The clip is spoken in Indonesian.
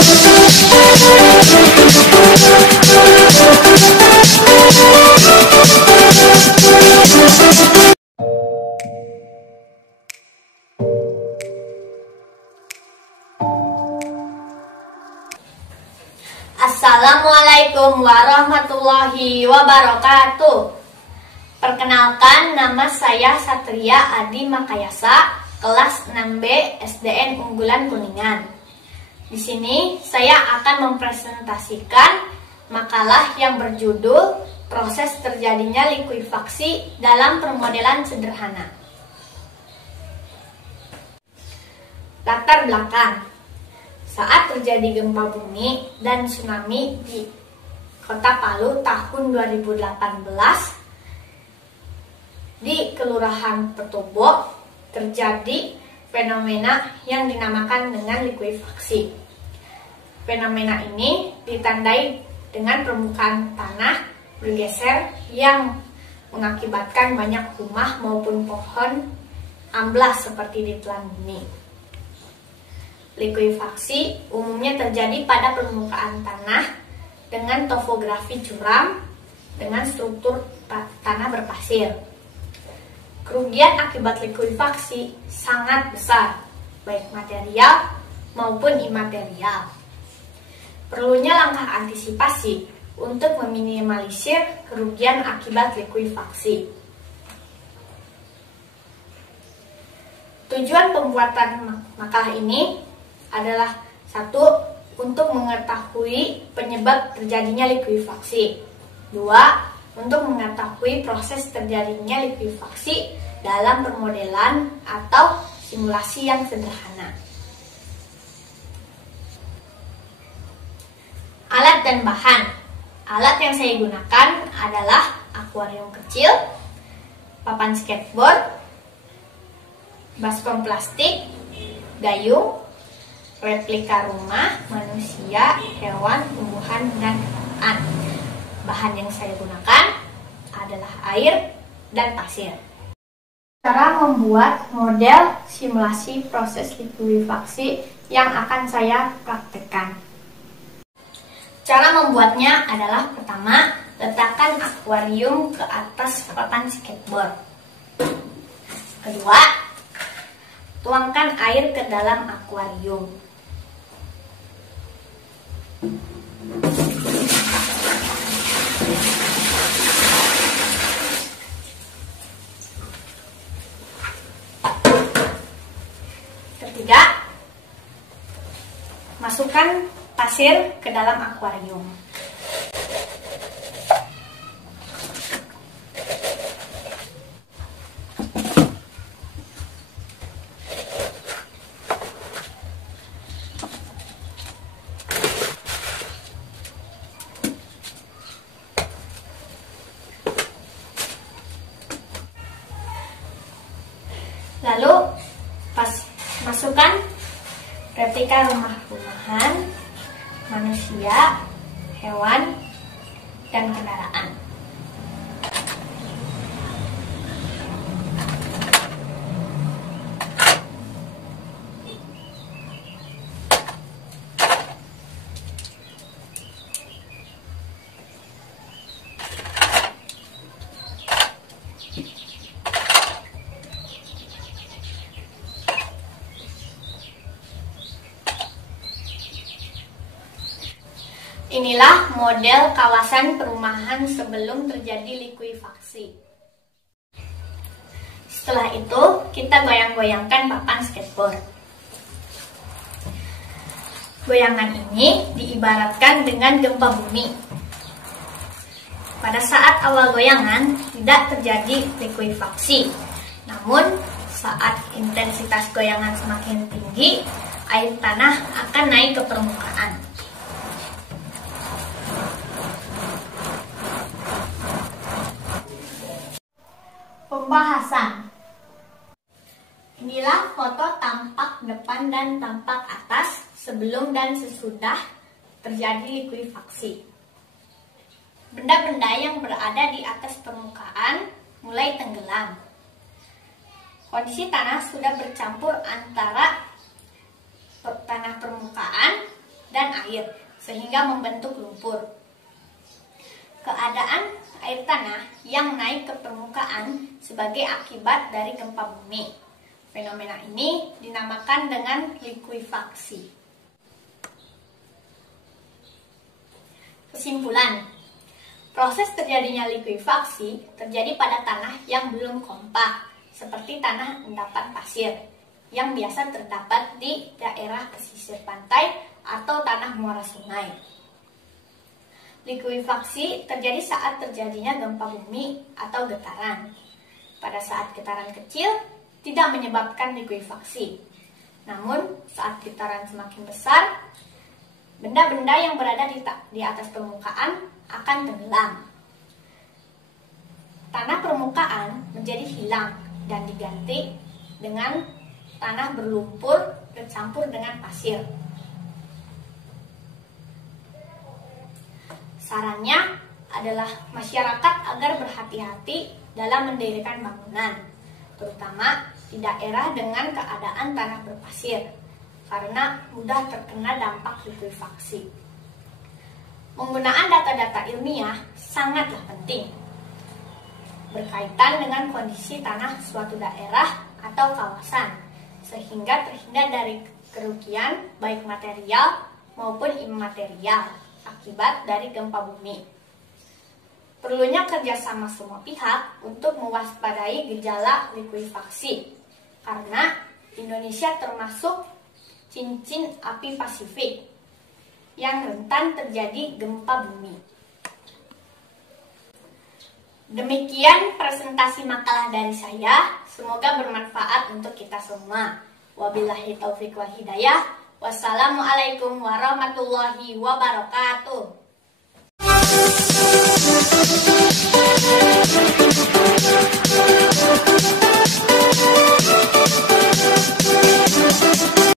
Assalamualaikum warahmatullahi wabarakatuh. Perkenalkan, nama saya Satria Adi Makayasa, kelas 6B SDN Unggulan Kuningan. Di sini saya akan mempresentasikan makalah yang berjudul Proses Terjadinya Likuifaksi dalam Permodelan Sederhana. Latar belakang. Saat terjadi gempa bumi dan tsunami di Kota Palu tahun 2018, di Kelurahan Petobo terjadi fenomena yang dinamakan dengan likuifaksi. Fenomena ini ditandai dengan permukaan tanah bergeser yang mengakibatkan banyak rumah maupun pohon amblas seperti ditelan bumi. Likuifaksi umumnya terjadi pada permukaan tanah dengan topografi curam dengan struktur tanah berpasir. Kerugian akibat likuifaksi sangat besar, baik material maupun imaterial. Perlunya langkah antisipasi untuk meminimalisir kerugian akibat likuifaksi. Tujuan pembuatan makalah ini adalah: 1. Untuk mengetahui penyebab terjadinya likuifaksi. 2. Untuk mengetahui proses terjadinya likuifaksi dalam permodelan atau simulasi yang sederhana. Alat dan bahan. Alat yang saya gunakan adalah akuarium kecil, papan skateboard, baskom plastik, gayung, replika rumah, manusia, hewan, tumbuhan, dan kendaraan. Bahan yang saya gunakan adalah air dan pasir. Cara membuat model simulasi proses likuifaksi yang akan saya praktekkan. Cara membuatnya adalah: pertama, letakkan akuarium ke atas papan skateboard. Kedua, tuangkan air ke dalam akuarium. Ketiga, masukkan pasir ke dalam akuarium. Lalu masukkan replika rumah-rumahan, manusia, hewan, dan kendaraan. Inilah model kawasan perumahan sebelum terjadi likuifaksi. Setelah itu, kita goyang-goyangkan papan skateboard. Goyangan ini diibaratkan dengan gempa bumi. Pada saat awal goyangan tidak terjadi likuifaksi, namun saat intensitas goyangan semakin tinggi, air tanah akan naik ke permukaan. Pembahasan. Inilah foto tampak depan dan tampak atas sebelum dan sesudah terjadi likuifaksi. Benda-benda yang berada di atas permukaan mulai tenggelam. Kondisi tanah sudah bercampur antara tanah permukaan dan dan air, sehingga membentuk lumpur. Keadaan air tanah yang naik ke permukaan sebagai akibat dari gempa bumi. Fenomena ini dinamakan dengan likuifaksi. Kesimpulan, proses terjadinya likuifaksi terjadi pada tanah yang belum kompak, seperti tanah endapan pasir, yang biasa terdapat di daerah pesisir pantai atau tanah muara sungai. Likuifaksi terjadi saat terjadinya gempa bumi atau getaran. Pada saat getaran kecil, tidak menyebabkan likuifaksi. Namun, saat getaran semakin besar, benda-benda yang berada di atas permukaan akan tenggelam. Tanah permukaan menjadi hilang dan diganti dengan tanah berlumpur bercampur dengan pasir. Sarannya adalah masyarakat agar berhati-hati dalam mendirikan bangunan, terutama di daerah dengan keadaan tanah berpasir, karena mudah terkena dampak likuifaksi. Penggunaan data-data ilmiah sangatlah penting, berkaitan dengan kondisi tanah suatu daerah atau kawasan, sehingga terhindar dari kerugian baik material maupun imaterial akibat dari gempa bumi. Perlunya kerjasama semua pihak untuk mewaspadai gejala likuifaksi, karena Indonesia termasuk cincin api Pasifik yang rentan terjadi gempa bumi. Demikian presentasi makalah dari saya, semoga bermanfaat untuk kita semua. Wabillahi taufiq wal hidayah. Wassalamualaikum warahmatullahi wabarakatuh.